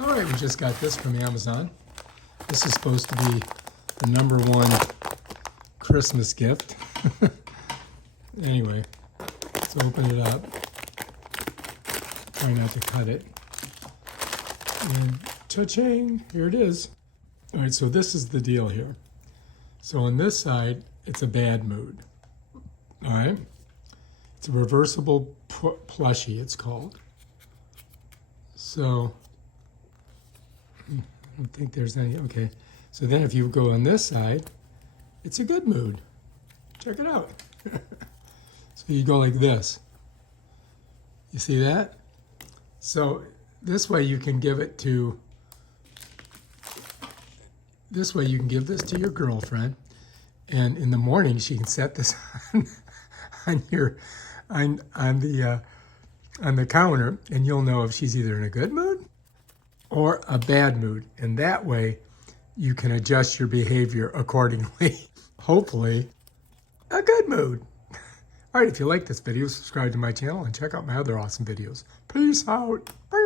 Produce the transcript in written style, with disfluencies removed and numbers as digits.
All right, we just got this from Amazon. This is supposed to be the #1 Christmas gift. Anyway, let's open it up. Try not to cut it. And cha-ching, here it is. All right, so this is the deal here. So on this side, it's a bad mood. All right, it's a reversible plushie, it's called. So I don't think there's any, okay. So then if you go on this side, it's a good mood. Check it out. So you go like this. You see that? So this way you can give it to, this way you can give this to your girlfriend, and in the morning she can set this on your, on the counter, and you'll know if she's either in a good mood or a bad mood. And that way you can adjust your behavior accordingly. Hopefully, a good mood. All right, if you like this video, subscribe to my channel and check out my other awesome videos. Peace out. Bye.